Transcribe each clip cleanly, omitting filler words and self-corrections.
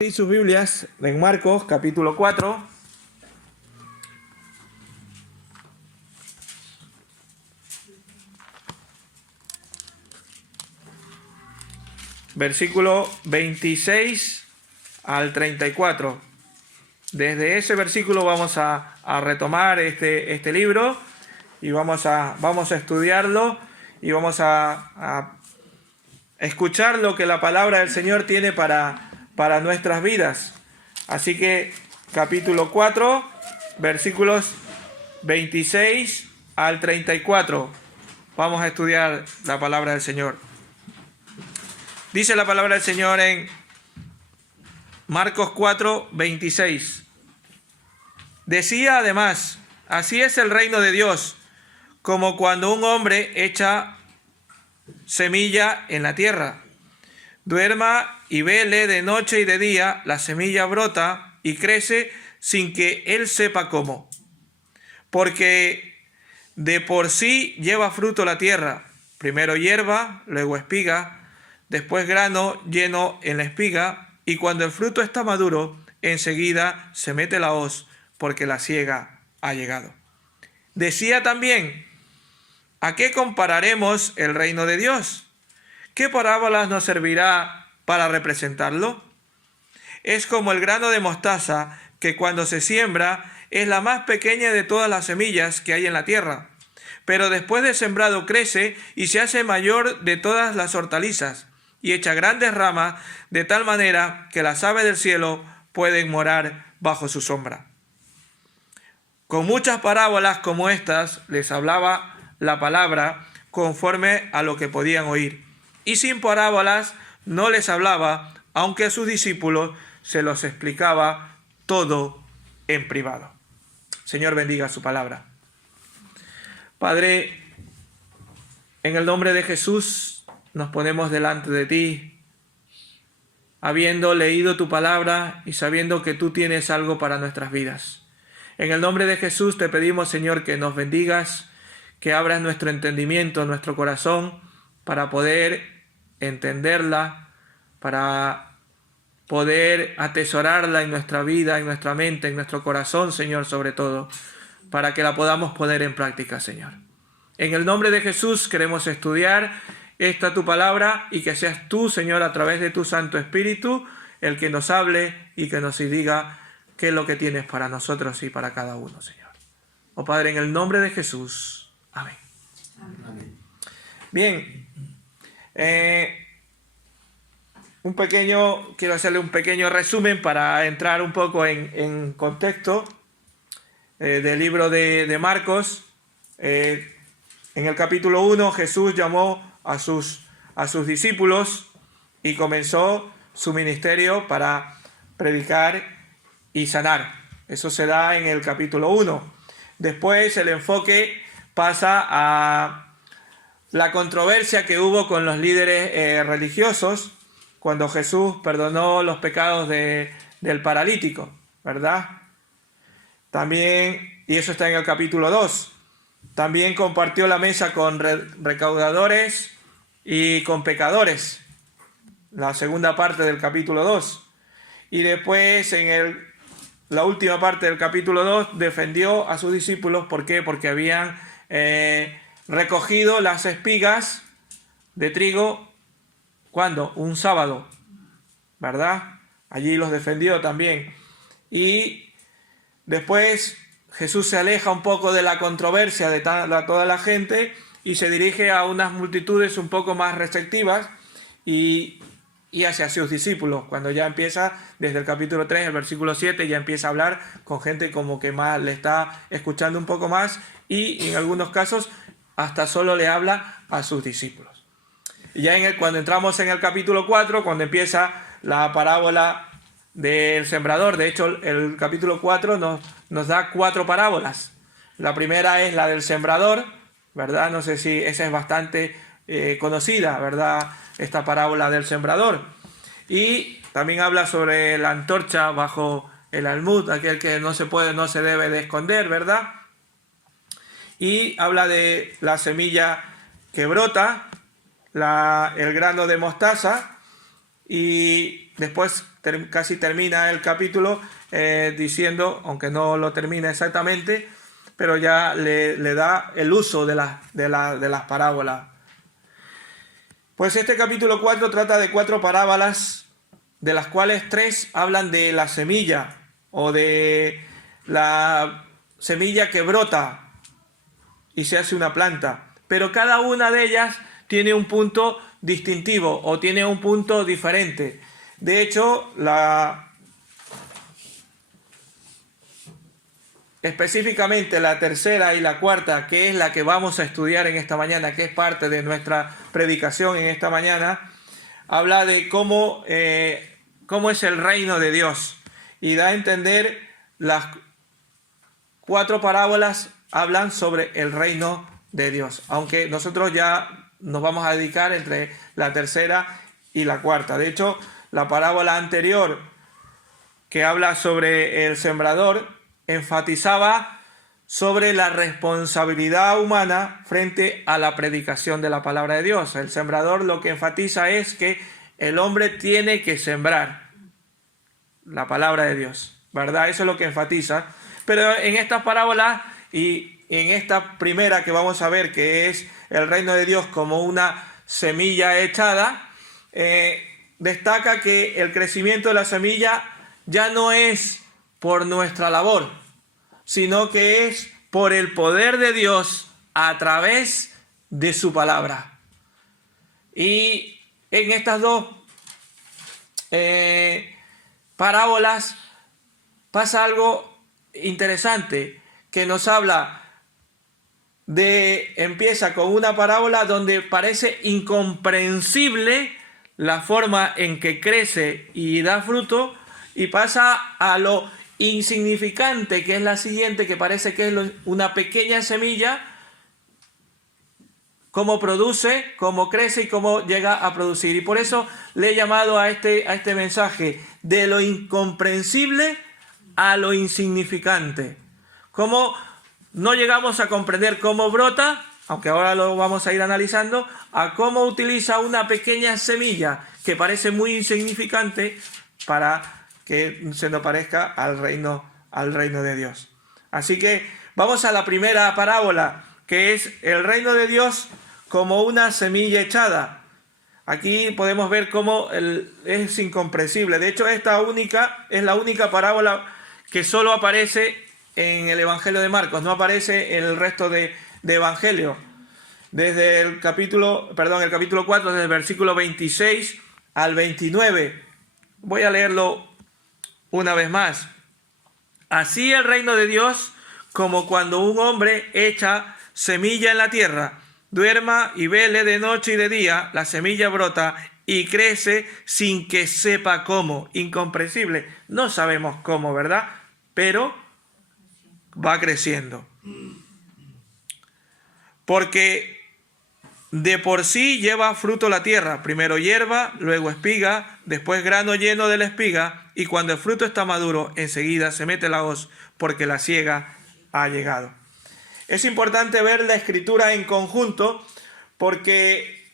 Y sus Biblias en Marcos capítulo 4, versículo 26 al 34. Desde ese versículo vamos a retomar este libro y vamos a estudiarlo y vamos a escuchar lo que la palabra del Señor tiene para nuestras vidas. Así que capítulo 4, versículos 26 al 34. Vamos a estudiar la palabra del Señor. Dice la palabra del Señor en Marcos 4, 26. Decía además: así es el reino de Dios, como cuando un hombre echa semilla en la tierra. Duerma y vele de noche y de día, la semilla brota y crece sin que él sepa cómo. Porque de por sí lleva fruto la tierra, primero hierba, luego espiga, después grano lleno en la espiga, y cuando el fruto está maduro, enseguida se mete la hoz, porque la siega ha llegado. Decía también: ¿a qué compararemos el reino de Dios? ¿Qué parábolas nos servirá para representarlo? Es como el grano de mostaza, que cuando se siembra es la más pequeña de todas las semillas que hay en la tierra, pero después de sembrado crece y se hace mayor de todas las hortalizas, y echa grandes ramas de tal manera que las aves del cielo pueden morar bajo su sombra. Con muchas parábolas como estas les hablaba la palabra conforme a lo que podían oír, y sin parábolas no les hablaba, aunque a sus discípulos se los explicaba todo en privado. Señor, bendiga su palabra. Padre, en el nombre de Jesús nos ponemos delante de ti, habiendo leído tu palabra y sabiendo que tú tienes algo para nuestras vidas. En el nombre de Jesús te pedimos, Señor, que nos bendigas, que abras nuestro entendimiento, nuestro corazón, para poder entenderla, para poder atesorarla en nuestra vida, en nuestra mente, en nuestro corazón, Señor, sobre todo, para que la podamos poner en práctica, Señor. En el nombre de Jesús queremos estudiar esta tu palabra y que seas tú, Señor, a través de tu Santo Espíritu, el que nos hable y que nos diga qué es lo que tienes para nosotros y para cada uno, Señor. Oh Padre, en el nombre de Jesús. Amén. Amén. Bien. Quiero hacerle un pequeño resumen para entrar un poco en contexto del libro de Marcos. En el capítulo 1 Jesús llamó a sus discípulos y comenzó su ministerio para predicar y sanar. Eso se da en el capítulo 1. Después el enfoque pasa a la controversia que hubo con los líderes religiosos cuando Jesús perdonó los pecados del paralítico, ¿verdad? También, y eso está en el capítulo 2, también compartió la mesa con recaudadores y con pecadores, la segunda parte del capítulo 2. Y después, en la última parte del capítulo 2, defendió a sus discípulos. ¿Por qué? Porque habían recogido las espigas de trigo, ¿cuándo? Un sábado, ¿verdad? Allí los defendió también. Y después Jesús se aleja un poco de la controversia de toda la gente y se dirige a unas multitudes un poco más receptivas y hacia sus discípulos. Cuando ya empieza, desde el capítulo 3, el versículo 7, ya empieza a hablar con gente como que más le está escuchando un poco más y en algunos casos hasta solo le habla a sus discípulos. Y ya cuando entramos en el capítulo 4, cuando empieza la parábola del sembrador, de hecho el capítulo 4 nos da 4 parábolas. La primera es la del sembrador, ¿verdad? No sé si esa es bastante conocida, ¿verdad? Esta parábola del sembrador. Y también habla sobre la antorcha bajo el almud, aquel que no se debe de esconder, ¿verdad? Y habla de la semilla que brota, el grano de mostaza, y después casi termina el capítulo diciendo, aunque no lo termina exactamente, pero ya le da el uso de las parábolas. Pues este capítulo 4 trata de 4 parábolas, de las cuales 3 hablan de la semilla o de la semilla que brota y se hace una planta. Pero cada una de ellas tiene un punto distintivo o tiene un punto diferente. De hecho, específicamente la tercera y la cuarta, que es la que vamos a estudiar en esta mañana, que es parte de nuestra predicación en esta mañana, habla de cómo es el reino de Dios y da a entender las 4 parábolas hablan sobre el reino de Dios, aunque nosotros ya nos vamos a dedicar entre la tercera y la cuarta. De hecho, la parábola anterior, que habla sobre el sembrador, enfatizaba sobre la responsabilidad humana frente a la predicación de la palabra de Dios. El sembrador lo que enfatiza es que el hombre tiene que sembrar la palabra de Dios, ¿verdad? Eso es lo que enfatiza. Pero en estas parábolas y en esta primera que vamos a ver, que es el reino de Dios como una semilla echada, destaca que el crecimiento de la semilla ya no es por nuestra labor, sino que es por el poder de Dios a través de su palabra. Y en estas 2 parábolas pasa algo interesante, que nos habla empieza con una parábola donde parece incomprensible la forma en que crece y da fruto, y pasa a lo insignificante, que es la siguiente, que parece que es una pequeña semilla, cómo produce, cómo crece y cómo llega a producir. Y por eso le he llamado a este mensaje de lo incomprensible a lo insignificante. Cómo no llegamos a comprender cómo brota, aunque ahora lo vamos a ir analizando, a cómo utiliza una pequeña semilla que parece muy insignificante para que se nos parezca al reino de Dios. Así que vamos a la primera parábola, que es el reino de Dios como una semilla echada. Aquí podemos ver cómo es incomprensible. De hecho, esta es la única parábola que solo aparece en el Evangelio de Marcos, no aparece en el resto de Evangelios. Desde el capítulo 4, desde el versículo 26 al 29. Voy a leerlo una vez más. Así el reino de Dios, como cuando un hombre echa semilla en la tierra, duerma y vele de noche y de día, la semilla brota y crece sin que sepa cómo. Incomprensible. No sabemos cómo, ¿verdad? Pero va creciendo. Porque de por sí lleva fruto la tierra, primero hierba, luego espiga, después grano lleno de la espiga, y cuando el fruto está maduro, enseguida se mete la hoz, porque la siega ha llegado. Es importante ver la escritura en conjunto, porque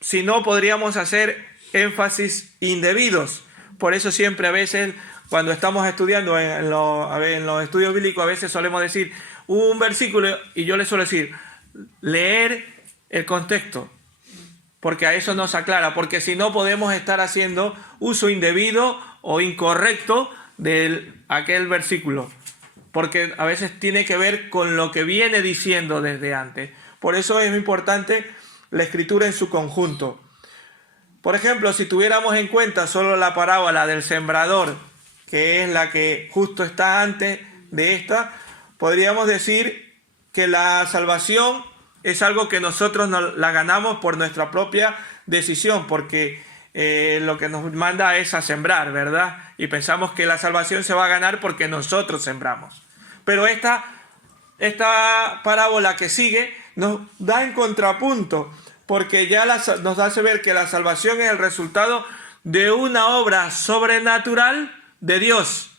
si no podríamos hacer énfasis indebidos. Por eso siempre a veces, cuando estamos estudiando en los estudios bíblicos, a veces solemos decir un versículo, y yo les suelo decir, leer el contexto, porque a eso nos aclara, porque si no podemos estar haciendo uso indebido o incorrecto de aquel versículo, porque a veces tiene que ver con lo que viene diciendo desde antes. Por eso es importante la escritura en su conjunto. Por ejemplo, si tuviéramos en cuenta solo la parábola del sembrador, que es la que justo está antes de esta, podríamos decir que la salvación es algo que nosotros la ganamos por nuestra propia decisión, porque lo que nos manda es a sembrar, ¿verdad? Y pensamos que la salvación se va a ganar porque nosotros sembramos. Pero esta parábola que sigue nos da en contrapunto, porque ya nos hace ver que la salvación es el resultado de una obra sobrenatural de Dios,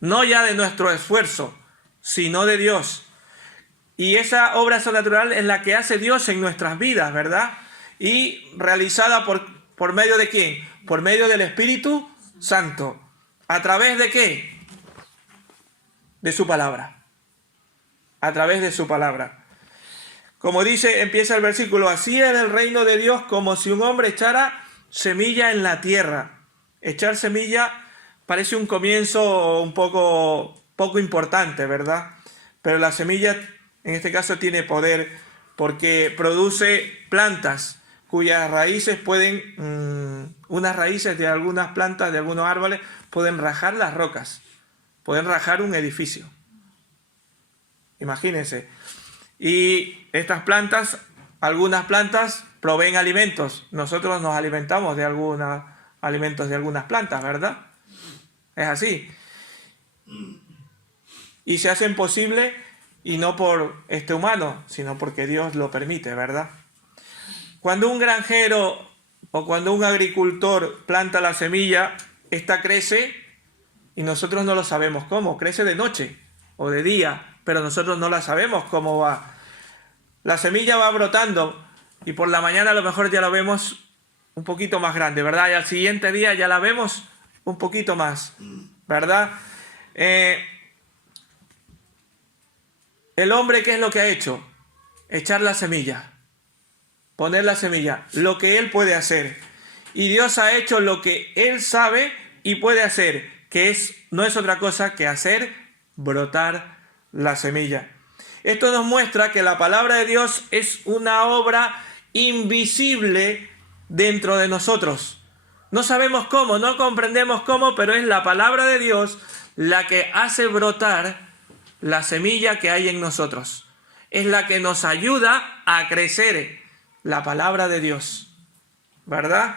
no ya de nuestro esfuerzo, sino de Dios. Y esa obra sobrenatural es la que hace Dios en nuestras vidas, ¿verdad? Y realizada ¿Por medio de quién? Por medio del Espíritu Santo. ¿A través de qué? De su palabra. A través de su palabra. Como dice, empieza el versículo, así es el reino de Dios como si un hombre echara semilla en la tierra. Echar semilla parece un comienzo un poco importante, ¿verdad? Pero la semilla en este caso tiene poder porque produce plantas cuyas raíces pueden, unas raíces de algunas plantas, de algunos árboles, pueden rajar las rocas, pueden rajar un edificio. Imagínense. Y estas plantas, algunas plantas proveen alimentos. Nosotros nos alimentamos de alimentos de algunas plantas, ¿verdad? Es así. Y se hacen posible, y no por este humano, sino porque Dios lo permite, ¿verdad? Cuando un granjero o cuando un agricultor planta la semilla, esta crece y nosotros no lo sabemos cómo. Crece de noche o de día, pero nosotros no la sabemos cómo va. La semilla va brotando y por la mañana a lo mejor ya la vemos un poquito más grande, ¿verdad? Y al siguiente día ya la vemos un poquito más, ¿verdad? El hombre, ¿qué es lo que ha hecho? Echar la semilla, poner la semilla, lo que él puede hacer. Y Dios ha hecho lo que él sabe y puede hacer, que no es otra cosa que hacer brotar la semilla. Esto nos muestra que la palabra de Dios es una obra invisible dentro de nosotros. No sabemos cómo, no comprendemos cómo, pero es la palabra de Dios la que hace brotar la semilla que hay en nosotros. Es la que nos ayuda a crecer, la palabra de Dios, ¿verdad?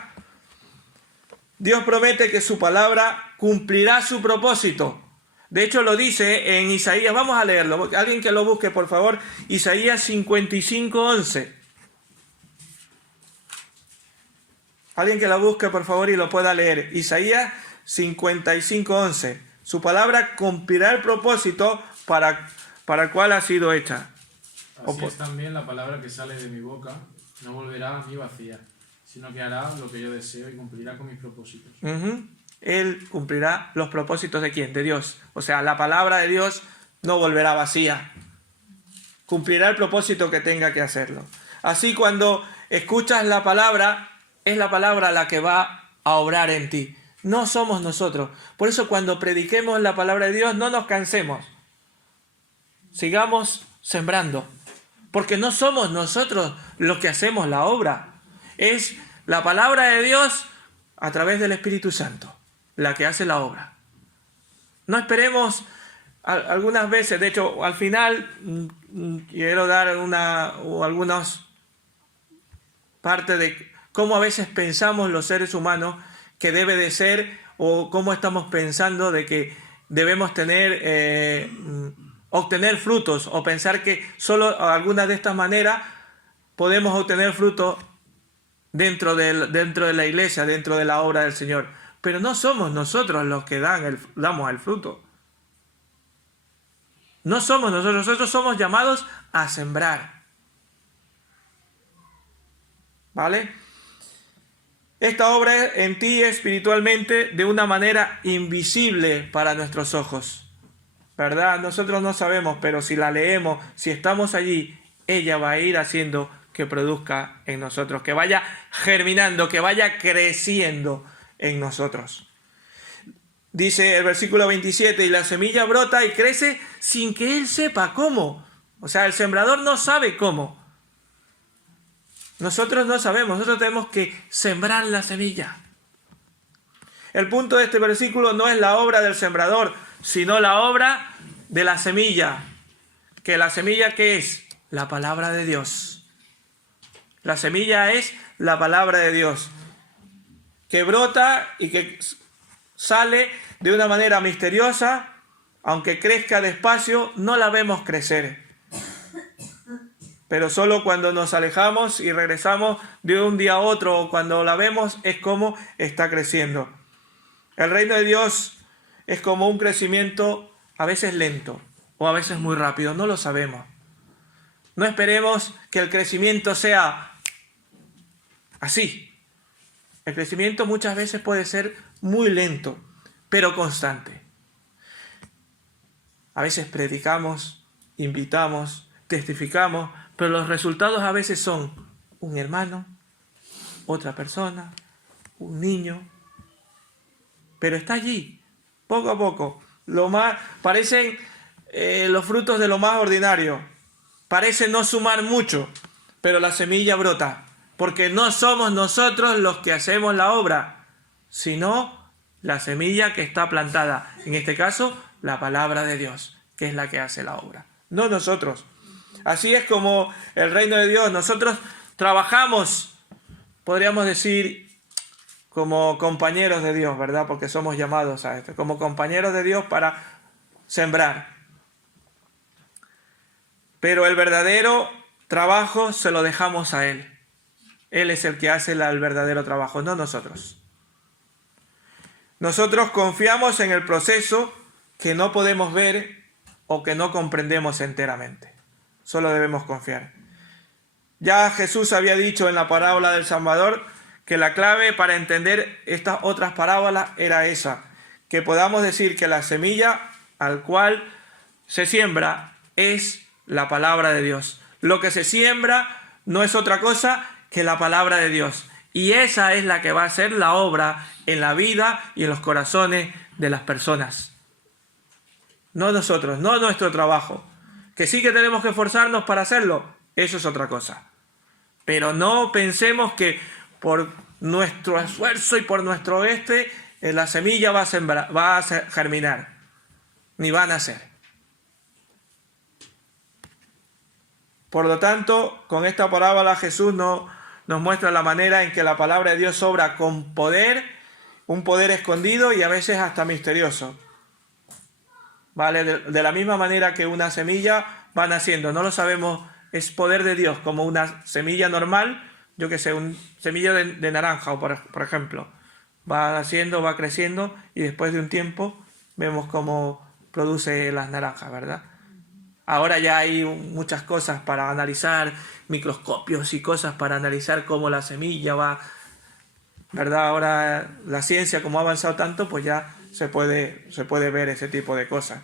Dios promete que su palabra cumplirá su propósito. De hecho lo dice en Isaías, vamos a leerlo, alguien que lo busque por favor, Isaías 55:11. Alguien que lo busque por favor y lo pueda leer. Isaías 55:11. Su palabra cumplirá el propósito para el cual ha sido hecha. Así es también la palabra que sale de mi boca, no volverá a mí vacía, sino que hará lo que yo deseo y cumplirá con mis propósitos. Él cumplirá los propósitos ¿de quién? De Dios. O sea, la palabra de Dios no volverá vacía. Cumplirá el propósito que tenga que hacerlo. Así cuando escuchas la palabra, es la palabra la que va a obrar en ti. No somos nosotros. Por eso cuando prediquemos la palabra de Dios, no nos cansemos. Sigamos sembrando. Porque no somos nosotros los que hacemos la obra. Es la palabra de Dios a través del Espíritu Santo la que hace la obra. No esperemos algunas veces, de hecho, al final quiero dar algunas partes de cómo a veces pensamos los seres humanos que debe de ser o cómo estamos pensando de que debemos obtener frutos o pensar que solo alguna de estas maneras podemos obtener frutos dentro de la iglesia, dentro de la obra del Señor. Pero no somos nosotros los que damos el fruto. No somos nosotros somos llamados a sembrar. ¿Vale? Esta obra en ti espiritualmente de una manera invisible para nuestros ojos. ¿Verdad? Nosotros no sabemos, pero si la leemos, si estamos allí, ella va a ir haciendo que produzca en nosotros, que vaya germinando, que vaya creciendo en nosotros. Dice el versículo 27, y la semilla brota y crece sin que él sepa cómo. O sea, el sembrador no sabe cómo. Nosotros no sabemos, nosotros tenemos que sembrar la semilla. El punto de este versículo no es la obra del sembrador, sino la obra de la semilla. ¿Que la semilla qué es? La palabra de Dios. La semilla es la palabra de Dios, que brota y que sale de una manera misteriosa, aunque crezca despacio, no la vemos crecer. Pero solo cuando nos alejamos y regresamos de un día a otro, o cuando la vemos, es como está creciendo. El reino de Dios es como un crecimiento a veces lento o a veces muy rápido, no lo sabemos. No esperemos que el crecimiento sea así. El crecimiento muchas veces puede ser muy lento, pero constante. A veces predicamos, invitamos, testificamos, pero los resultados a veces son un hermano, otra persona, un niño, pero está allí, poco a poco. Parecen los frutos de lo más ordinario, parece no sumar mucho, pero la semilla brota, porque no somos nosotros los que hacemos la obra, sino la semilla que está plantada, en este caso, la palabra de Dios, que es la que hace la obra, no nosotros. Así es como el reino de Dios, nosotros trabajamos, podríamos decir, como compañeros de Dios, ¿verdad? Porque somos llamados a esto, como compañeros de Dios para sembrar. Pero el verdadero trabajo se lo dejamos a Él. Él es el que hace el verdadero trabajo, no nosotros. Nosotros confiamos en el proceso que no podemos ver o que no comprendemos enteramente. Solo debemos confiar. Ya Jesús había dicho en la parábola del Salvador que la clave para entender estas otras parábolas era esa, que podamos decir que la semilla al cual se siembra es la palabra de Dios. Lo que se siembra no es otra cosa que la palabra de Dios. Y esa es la que va a hacer la obra en la vida y en los corazones de las personas. No nosotros, no nuestro trabajo. Que sí que tenemos que esforzarnos para hacerlo, eso es otra cosa. Pero no pensemos que por nuestro esfuerzo y por nuestro la semilla va a germinar, ni va a nacer. Por lo tanto, con esta parábola Jesús nos muestra la manera en que la palabra de Dios obra con poder, un poder escondido y a veces hasta misterioso. ¿Vale? De la misma manera que una semilla va naciendo, no lo sabemos, es poder de Dios, como una semilla normal, yo que sé, un semilla de naranja, por ejemplo, va naciendo, va creciendo y después de un tiempo vemos cómo produce las naranjas, ¿verdad? Ahora ya hay muchas cosas para analizar, microscopios y cosas para analizar cómo la semilla va, ¿verdad? Ahora la ciencia, como ha avanzado tanto, pues ya se puede ver ese tipo de cosas.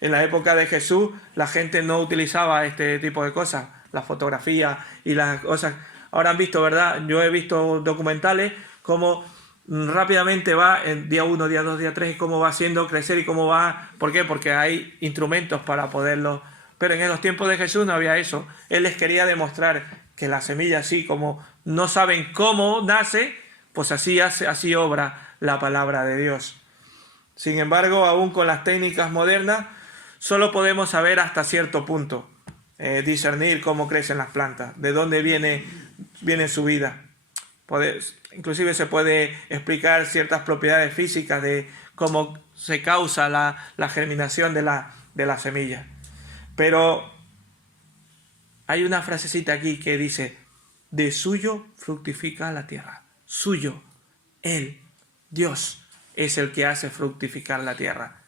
En la época de Jesús la gente no utilizaba este tipo de cosas, la fotografía y las cosas. Ahora han visto, ¿verdad? Yo he visto documentales cómo rápidamente va en día 1, día 2, día 3, y cómo va haciendo crecer y cómo va. ¿Por qué? Porque hay instrumentos para poderlo. Pero en los tiempos de Jesús no había eso. Él les quería demostrar que la semilla, así como no saben cómo nace, pues así obra la palabra de Dios. Sin embargo, aún con las técnicas modernas, solo podemos saber hasta cierto punto, discernir cómo crecen las plantas, de dónde viene su vida. Inclusive se puede explicar ciertas propiedades físicas de cómo se causa la germinación de la semilla. Pero hay una frasecita aquí que dice, de suyo fructifica la tierra. Suyo, Él, Dios, es el que hace fructificar la tierra.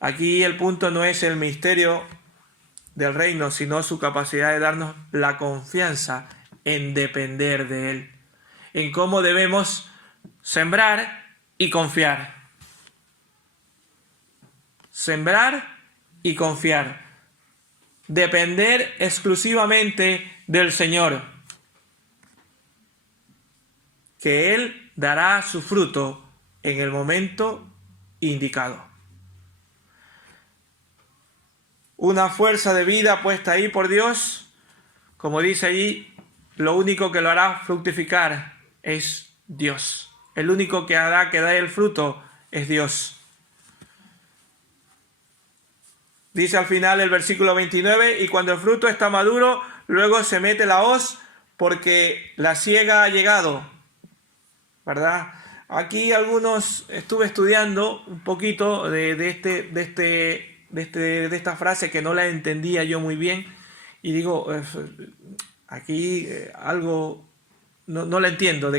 Aquí el punto no es el misterio del reino, sino su capacidad de darnos la confianza en depender de Él, en cómo debemos sembrar y confiar. Sembrar y confiar. Depender exclusivamente del Señor, que Él dará su fruto en el momento indicado. Una fuerza de vida puesta ahí por Dios, como dice allí, lo único que lo hará fructificar es Dios. El único que hará que dé el fruto es Dios. Dice al final el versículo 29, y cuando el fruto está maduro, luego se mete la hoz porque la siega ha llegado, ¿verdad? Aquí estuve estudiando un poquito de esta frase que no la entendía yo muy bien y digo, aquí algo no la entiendo,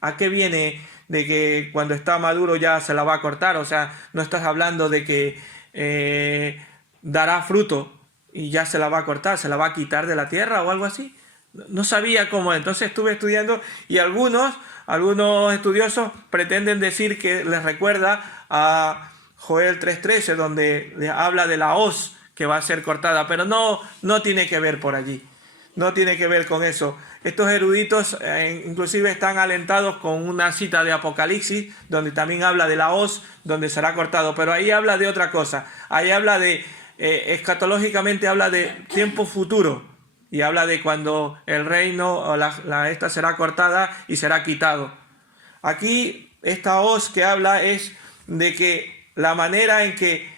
a qué viene de que cuando está maduro ya se la va a cortar, o sea, no estás hablando de que dará fruto. y ya se la va a cortar, se la va a quitar de la tierra o algo así. No sabía cómo. Entonces estuve estudiando y algunos estudiosos pretenden decir que les recuerda a Joel 3:13, donde habla de la hoz que va a ser cortada, pero no tiene que ver por allí. No tiene que ver con eso. Estos eruditos inclusive están alentados con una cita de Apocalipsis, donde también habla de la hoz, donde será cortado, pero ahí habla de otra cosa. Ahí habla de, escatológicamente habla de tiempo futuro, y habla de cuando el reino, o esta será cortada y será quitado. Aquí, esta hoz que habla es de que la manera en que,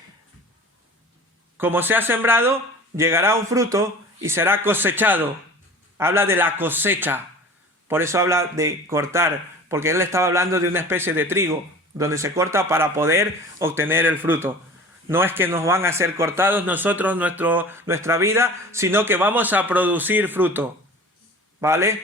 como se ha sembrado, llegará un fruto y será cosechado. Habla de la cosecha. Por eso habla de cortar, porque él estaba hablando de una especie de trigo, donde se corta para poder obtener el fruto. No es que nos van a ser cortados nosotros nuestra vida, sino que vamos a producir fruto. ¿Vale?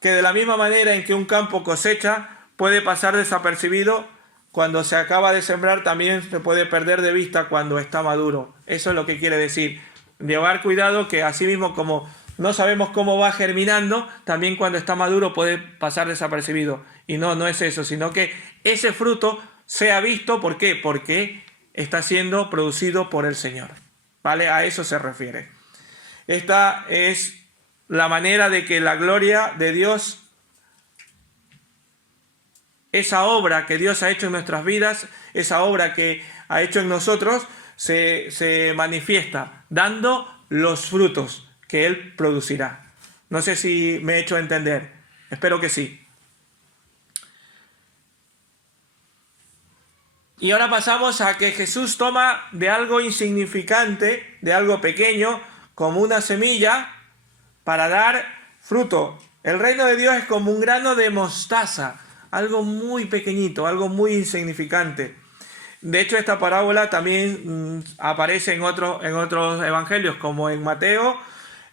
Que de la misma manera en que un campo cosecha puede pasar desapercibido, cuando se acaba de sembrar también se puede perder de vista cuando está maduro. Eso es lo que quiere decir. Llevar cuidado que así mismo como no sabemos cómo va germinando, también cuando está maduro puede pasar desapercibido. Y no es eso, sino que ese fruto sea visto. ¿Por qué? Porque está siendo producido por el Señor. ¿Vale? A eso se refiere. Esta es la manera de que la gloria de Dios, esa obra que Dios ha hecho en nuestras vidas, esa obra que ha hecho en nosotros, se manifiesta dando los frutos que Él producirá. No sé si me he hecho entender. Espero que sí. Y ahora pasamos a que Jesús toma de algo insignificante, de algo pequeño, como una semilla, para dar fruto. El reino de Dios es como un grano de mostaza, algo muy pequeñito, algo muy insignificante. De hecho, esta parábola también aparece en otros evangelios, como en Mateo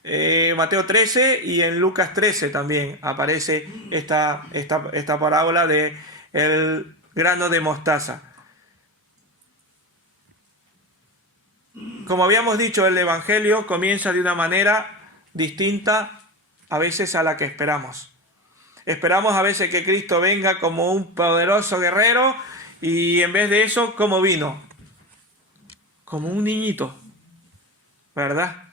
13 y en Lucas 13 también aparece esta parábola de el grano de mostaza. Como habíamos dicho, el evangelio comienza de una manera distinta a veces a la que esperamos. Esperamos a veces que Cristo venga como un poderoso guerrero, y en vez de eso, ¿cómo vino? Como un niñito, ¿verdad?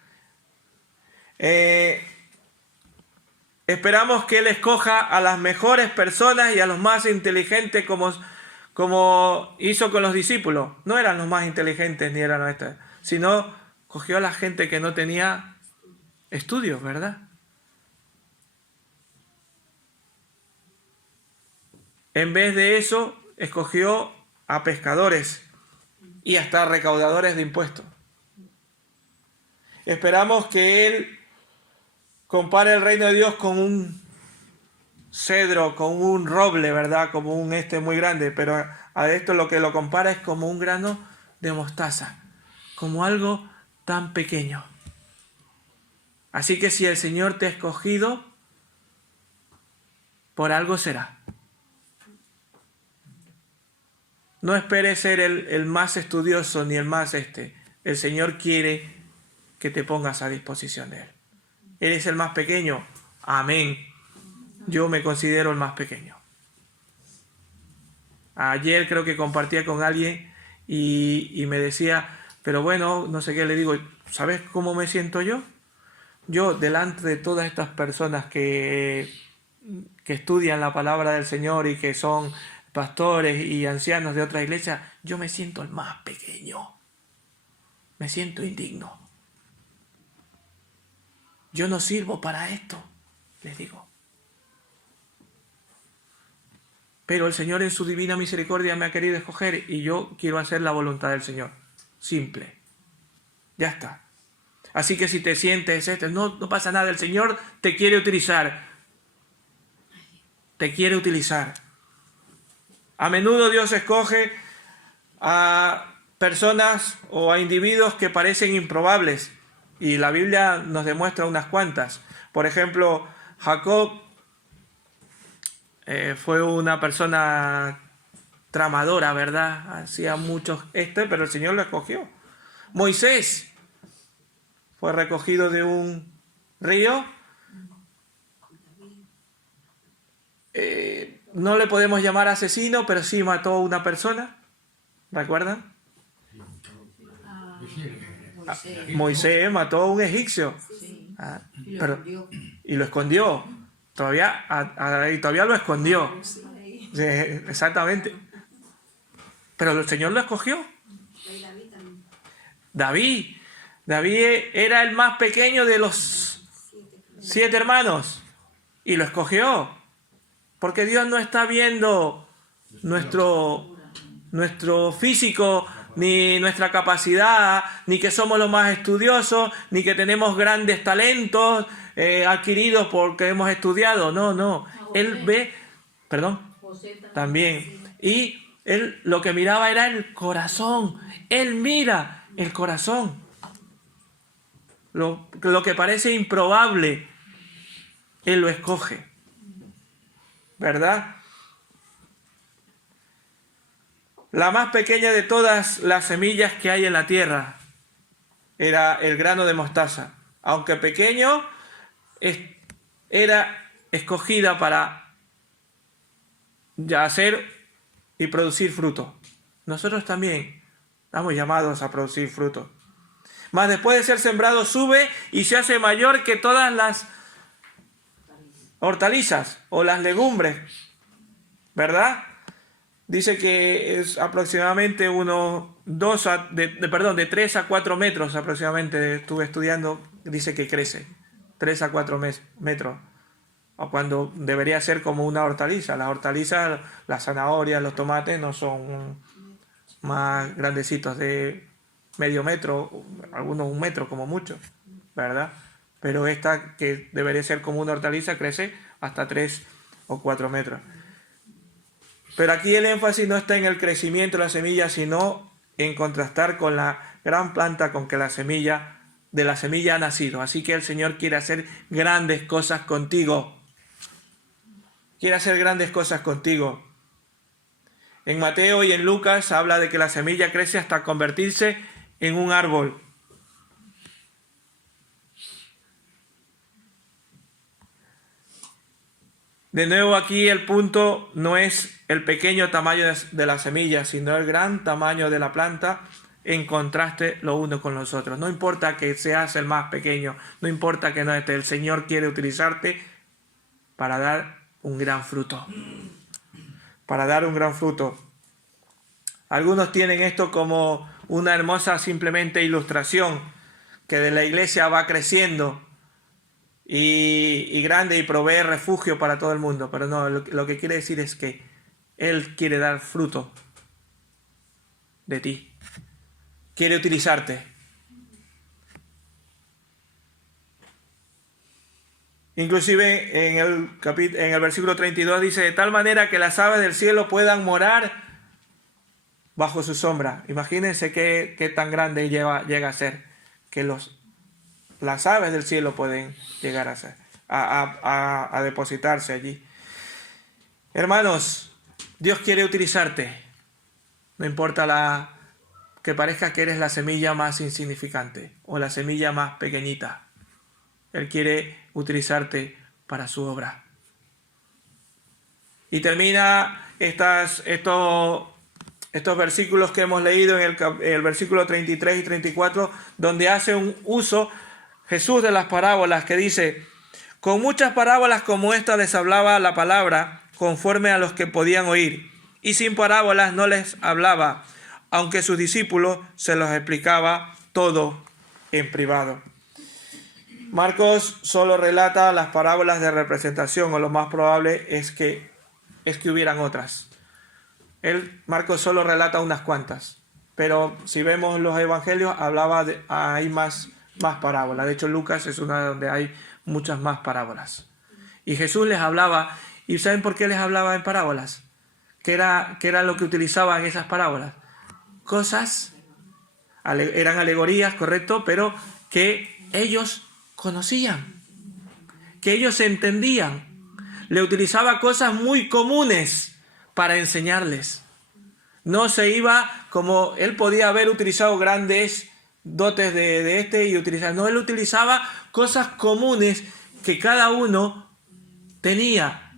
Esperamos que Él escoja a las mejores personas y a los más inteligentes, como hizo con los discípulos. No eran los más inteligentes ni eran estos, sino cogió a la gente que no tenía estudios, ¿verdad? En vez de eso, escogió a pescadores y hasta recaudadores de impuestos. Esperamos que Él compare el reino de Dios con un cedro, con un roble, ¿verdad? Como un muy grande, pero a esto lo que lo compara es como un grano de mostaza, como algo tan pequeño. Así que si el Señor te ha escogido, por algo será. No esperes ser el más estudioso ni el más El Señor quiere que te pongas a disposición de Él. ¿Eres el más pequeño? Amén. Yo me considero el más pequeño. Ayer creo que compartía con alguien y me decía, pero bueno, no sé qué, le digo, ¿sabes cómo me siento yo? Yo, delante de todas estas personas que estudian la palabra del Señor y que son pastores y ancianos de otras iglesias, yo me siento el más pequeño. Me siento indigno. Yo no sirvo para esto, les digo. Pero el Señor en su divina misericordia me ha querido escoger y yo quiero hacer la voluntad del Señor. Simple. Ya está. Así que si te sientes no pasa nada, el Señor te quiere utilizar. Te quiere utilizar. A menudo Dios escoge a personas o a individuos que parecen improbables, y la Biblia nos demuestra unas cuantas. Por ejemplo, Jacob fue una persona tramadora, ¿verdad? Hacía muchos pero el Señor lo escogió. Moisés fue recogido de un río. No le podemos llamar asesino, pero sí mató a una persona. ¿Recuerdan? Moisés mató a un egipcio. Y lo escondió. Todavía lo escondió. Sí, exactamente. Pero el Señor lo escogió. David era el más pequeño de los 7 hermanos. Y lo escogió. Porque Dios no está viendo nuestro físico, ni nuestra capacidad, ni que somos los más estudiosos, ni que tenemos grandes talentos adquiridos porque hemos estudiado. No. Él ve, también. Y él lo que miraba era el corazón. Él mira el corazón. Lo que parece improbable, Él lo escoge. ¿Verdad? La más pequeña de todas las semillas que hay en la tierra era el grano de mostaza. Aunque pequeño, era escogida para hacer y producir fruto. Nosotros también estamos llamados a producir fruto. Mas después de ser sembrado sube y se hace mayor que todas las hortalizas o las legumbres, ¿verdad? Dice que es aproximadamente de 3 a 4 metros aproximadamente, estuve estudiando, dice que crece 3 a 4 metros, o cuando debería ser como una hortaliza. Las hortalizas, las zanahorias, los tomates no son más grandecitos, de medio metro, algunos 1 metro como mucho, ¿verdad? Pero esta, que debería ser como una hortaliza, crece hasta 3 o 4 metros. Pero aquí el énfasis no está en el crecimiento de la semilla, sino en contrastar con la gran planta con que de la semilla ha nacido. Así que el Señor quiere hacer grandes cosas contigo. Quiere hacer grandes cosas contigo. En Mateo y en Lucas habla de que la semilla crece hasta convertirse en un árbol. De nuevo, aquí el punto no es el pequeño tamaño de la semilla, sino el gran tamaño de la planta en contraste lo uno con los otros. No importa que seas el más pequeño, no importa que no estés, el Señor quiere utilizarte para dar un gran fruto. Para dar un gran fruto. Algunos tienen esto como una hermosa simplemente ilustración, que de la iglesia va creciendo y grande y provee refugio para todo el mundo. Pero no, lo que quiere decir es que Él quiere dar fruto de ti. Quiere utilizarte. Inclusive en el versículo 32 dice: de tal manera que las aves del cielo puedan morar bajo su sombra. Imagínense qué tan grande llega a ser, que las aves del cielo pueden llegar a ser, a depositarse allí. Hermanos, Dios quiere utilizarte. No importa que parezca que eres la semilla más insignificante o la semilla más pequeñita. Él quiere utilizarte para su obra. Y termina estos versículos que hemos leído en el versículo 33 y 34, donde hace un uso Jesús de las parábolas, que dice: con muchas parábolas como esta les hablaba la palabra conforme a los que podían oír, y sin parábolas no les hablaba, aunque sus discípulos se los explicaba todo en privado. Marcos solo relata las parábolas de representación, o lo más probable es que hubieran otras. Marcos solo relata unas cuantas, pero si vemos los evangelios hay más parábolas. De hecho, Lucas es una donde hay muchas más parábolas. Y Jesús les hablaba, ¿y saben por qué les hablaba en parábolas? ¿Qué era lo que utilizaban esas parábolas? Eran alegorías, correcto, pero que ellos conocían, que ellos entendían. Le utilizaba cosas muy comunes para enseñarles. No se iba como él podía haber utilizado grandes dotes de este y utilizar. No, él utilizaba cosas comunes que cada uno tenía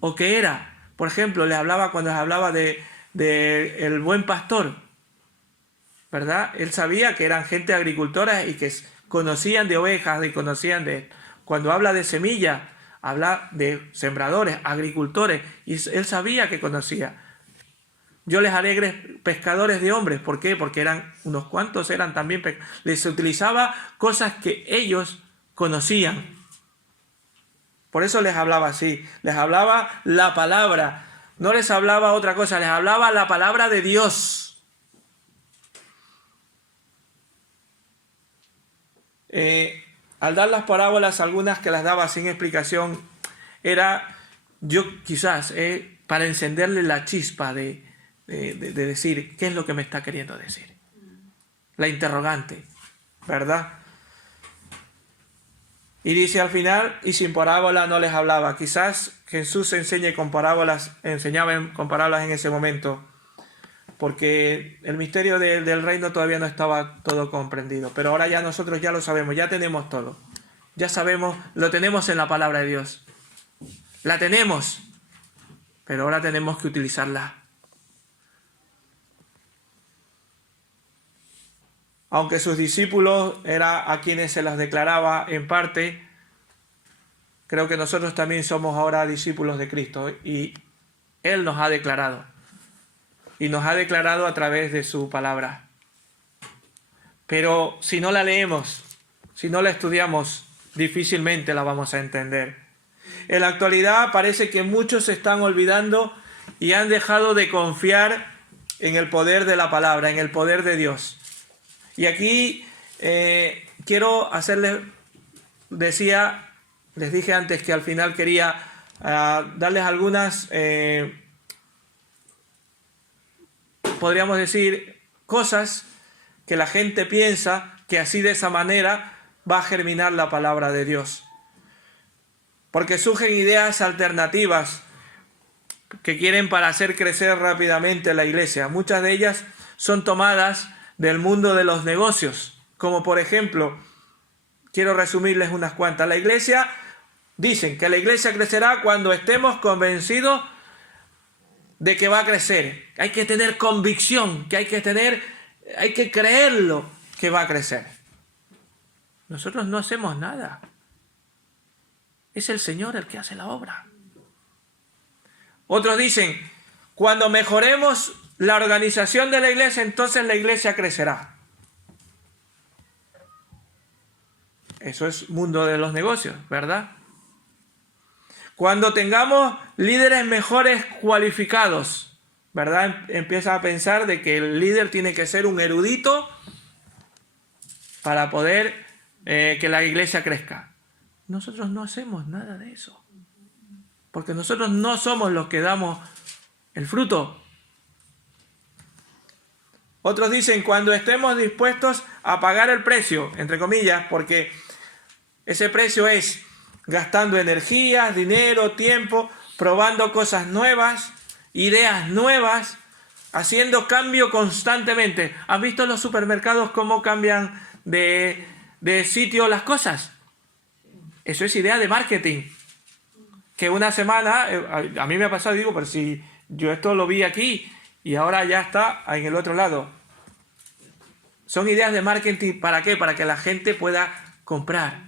o que era. Por ejemplo, cuando les hablaba de el buen pastor, ¿verdad? Él sabía que eran gente agricultora y que conocían de ovejas y conocían de... Cuando habla de semilla, habla de sembradores, agricultores, y él sabía que conocía. Yo les haré pescadores de hombres. ¿Por qué? Porque eran unos cuantos, eran también... Les utilizaba cosas que ellos conocían. Por eso les hablaba así. Les hablaba la palabra. No les hablaba otra cosa, les hablaba la palabra de Dios. Al dar las parábolas, algunas que las daba sin explicación, era yo quizás para encenderle la chispa de decir qué es lo que me está queriendo decir. La interrogante, ¿verdad? Y dice al final, y sin parábola no les hablaba. Quizás Jesús enseñaba con parábolas en ese momento, porque el misterio del reino todavía no estaba todo comprendido. Pero ahora ya nosotros ya lo sabemos, ya tenemos todo. Ya sabemos, lo tenemos en la palabra de Dios. La tenemos, pero ahora tenemos que utilizarla. Aunque sus discípulos era a quienes se las declaraba en parte, creo que nosotros también somos ahora discípulos de Cristo y Él nos ha declarado. Y nos ha declarado a través de su palabra. Pero si no la leemos, si no la estudiamos, difícilmente la vamos a entender. En la actualidad parece que muchos se están olvidando y han dejado de confiar en el poder de la palabra, en el poder de Dios. Y aquí quiero hacerles, les dije antes que al final quería darles algunas, podríamos decir, cosas que la gente piensa que así de esa manera va a germinar la palabra de Dios. Porque surgen ideas alternativas que quieren para hacer crecer rápidamente la iglesia. Muchas de ellas son tomadas del mundo de los negocios, como por ejemplo, quiero resumirles unas cuantas. Dicen que la iglesia crecerá cuando estemos convencidos de que va a crecer. Hay que tener convicción, que hay que creerlo que va a crecer. Nosotros no hacemos nada. Es el Señor el que hace la obra. Otros dicen, cuando mejoremos la organización de la iglesia, entonces la iglesia crecerá. Eso es mundo de los negocios, ¿verdad? Cuando tengamos líderes mejores cualificados, ¿verdad? Empieza a pensar de que el líder tiene que ser un erudito para poder que la iglesia crezca. Nosotros no hacemos nada de eso. Porque nosotros no somos los que damos el fruto. Otros dicen cuando estemos dispuestos a pagar el precio, entre comillas, porque ese precio es gastando energías, dinero, tiempo, probando cosas nuevas, ideas nuevas, haciendo cambio constantemente. ¿Han visto en los supermercados cómo cambian de sitio las cosas? Eso es idea de marketing. Que una semana, a mí me ha pasado y digo, pero si yo esto lo vi aquí y ahora ya está en el otro lado. Son ideas de marketing, ¿para qué? Para que la gente pueda comprar.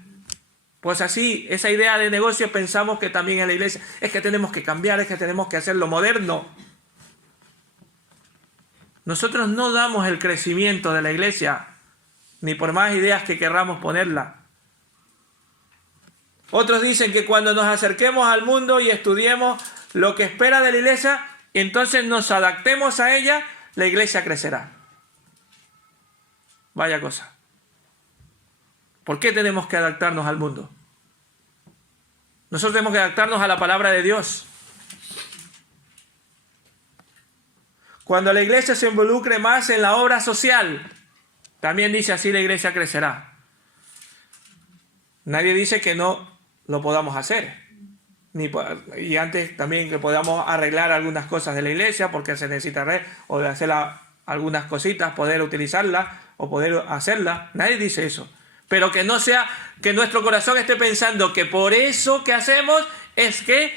Pues así, esa idea de negocio pensamos que también en la iglesia es que tenemos que cambiar, es que tenemos que hacerlo moderno. Nosotros no damos el crecimiento de la iglesia, ni por más ideas que querramos ponerla. Otros dicen que cuando nos acerquemos al mundo y estudiemos lo que espera de la iglesia, entonces nos adaptemos a ella, la iglesia crecerá. Vaya cosa. ¿Por qué tenemos que adaptarnos al mundo? Nosotros tenemos que adaptarnos a la palabra de Dios. Cuando la iglesia se involucre más en la obra social, también dice así la iglesia crecerá. Nadie dice que no lo podamos hacer. Y antes también que podamos arreglar algunas cosas de la iglesia porque se necesita o de hacer algunas cositas, poder utilizarlas o poder hacerla. Nadie dice eso. Pero que no sea que nuestro corazón esté pensando que por eso que hacemos es que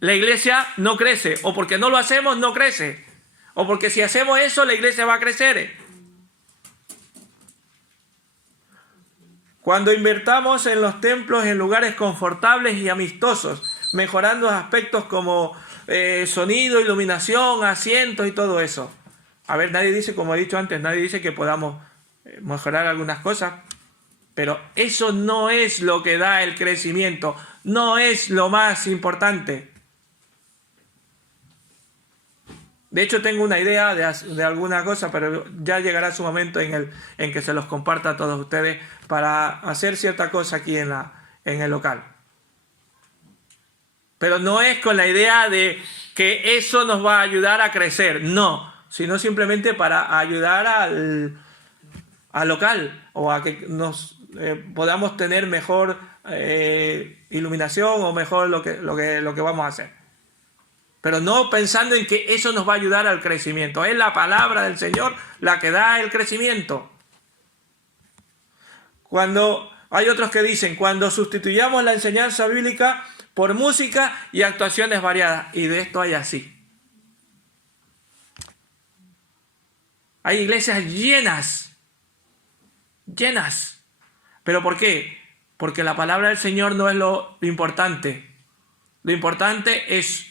la iglesia no crece, o porque no lo hacemos no crece, o porque si hacemos eso la iglesia va a crecer. Cuando invertamos en los templos en lugares confortables y amistosos, mejorando aspectos como sonido, iluminación, asientos y todo eso. A ver, nadie dice, como he dicho antes, nadie dice que podamos mejorar algunas cosas, pero eso no es lo que da el crecimiento, no es lo más importante. De hecho, tengo una idea de alguna cosa, pero ya llegará su momento en que se los comparta a todos ustedes para hacer cierta cosa aquí en el local. Pero no es con la idea de que eso nos va a ayudar a crecer, no, sino simplemente para ayudar al local o a que nos podamos tener mejor iluminación o mejor lo que vamos a hacer. Pero no pensando en que eso nos va a ayudar al crecimiento. Es la palabra del Señor la que da el crecimiento. Cuando hay otros que dicen, cuando sustituyamos la enseñanza bíblica por música y actuaciones variadas. Y de esto hay así. Hay iglesias llenas. Llenas. ¿Pero por qué? Porque la palabra del Señor no es lo importante. Lo importante es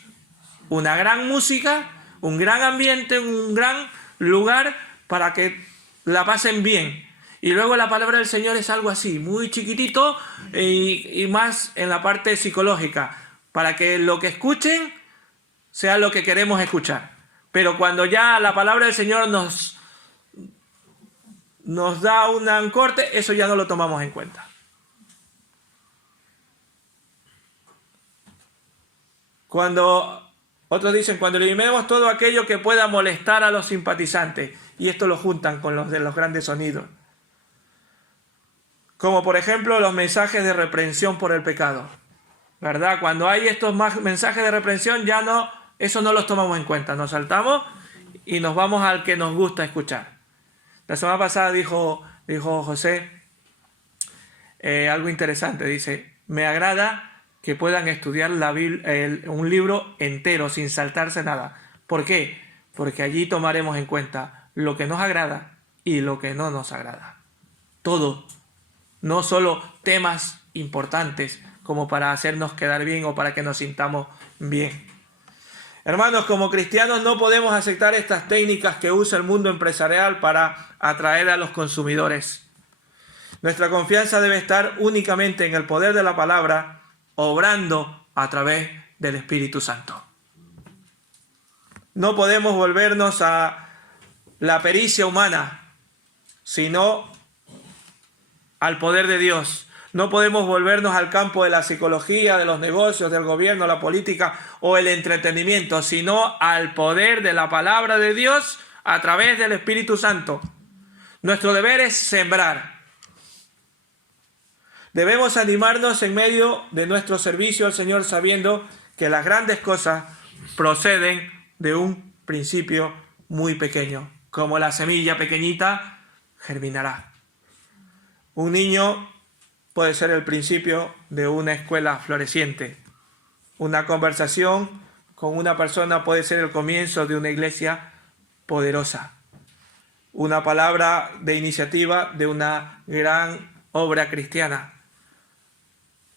una gran música, un gran ambiente, un gran lugar para que la pasen bien. Y luego la palabra del Señor es algo así, muy chiquitito y más en la parte psicológica, para que lo que escuchen sea lo que queremos escuchar. Pero cuando ya la palabra del Señor nos da un corte, eso ya no lo tomamos en cuenta. Otros dicen, cuando eliminemos todo aquello que pueda molestar a los simpatizantes, y esto lo juntan con los de los grandes sonidos, como por ejemplo los mensajes de reprensión por el pecado, ¿verdad? Cuando hay estos mensajes de reprensión, ya no, eso no los tomamos en cuenta, nos saltamos y nos vamos al que nos gusta escuchar. La semana pasada dijo José algo interesante, dice, me agrada que puedan estudiar un libro entero sin saltarse nada. ¿Por qué? Porque allí tomaremos en cuenta lo que nos agrada y lo que no nos agrada. Todo, no solo temas importantes como para hacernos quedar bien o para que nos sintamos bien. Hermanos, como cristianos no podemos aceptar estas técnicas que usa el mundo empresarial para atraer a los consumidores. Nuestra confianza debe estar únicamente en el poder de la palabra, obrando a través del Espíritu Santo. No podemos volvernos a la pericia humana, sino al poder de Dios. No podemos volvernos al campo de la psicología, de los negocios, del gobierno, la política o el entretenimiento, sino al poder de la palabra de Dios a través del Espíritu Santo. Nuestro deber es sembrar. Debemos animarnos en medio de nuestro servicio al Señor sabiendo que las grandes cosas proceden de un principio muy pequeño. Como la semilla pequeñita germinará. Un niño puede ser el principio de una escuela floreciente. Una conversación con una persona puede ser el comienzo de una iglesia poderosa. Una palabra de iniciativa de una gran obra cristiana.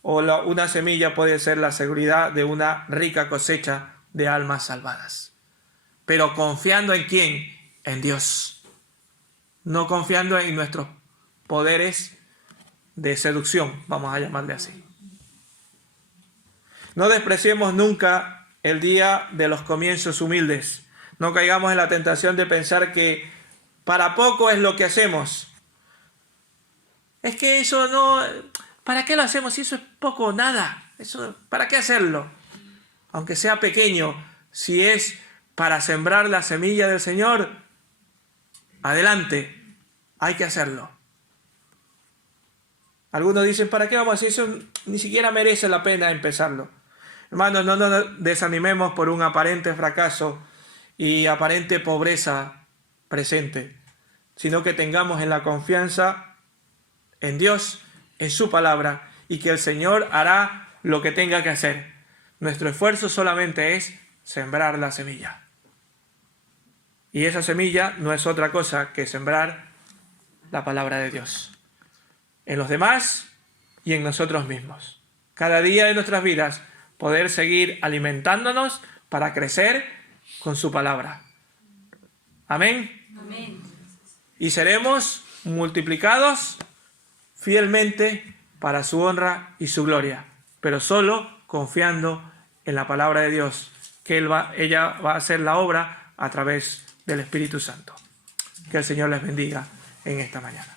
O una semilla puede ser la seguridad de una rica cosecha de almas salvadas. Pero confiando en ¿quién? En Dios. No confiando en nuestros poderes de seducción, vamos a llamarle así. No despreciemos nunca el día de los comienzos humildes. No caigamos en la tentación de pensar que para poco es lo que hacemos. Es que eso no... ¿Para qué lo hacemos si eso es poco o nada? ¿Para qué hacerlo? Aunque sea pequeño, si es para sembrar la semilla del Señor, adelante, hay que hacerlo. Algunos dicen, ¿para qué vamos a hacer eso? Ni siquiera merece la pena empezarlo. Hermanos, no nos desanimemos por un aparente fracaso y aparente pobreza presente. sino que tengamos en la confianza en Dios, en su palabra, y que el Señor hará lo que tenga que hacer. Nuestro esfuerzo solamente es sembrar la semilla. Y esa semilla no es otra cosa que sembrar la palabra de Dios en los demás y en nosotros mismos. Cada día de nuestras vidas poder seguir alimentándonos para crecer con su palabra. Amén. Amén. Y seremos multiplicados fielmente para su honra y su gloria, pero solo confiando en la palabra de Dios, que ella va a hacer la obra a través del Espíritu Santo. Que el Señor les bendiga en esta mañana.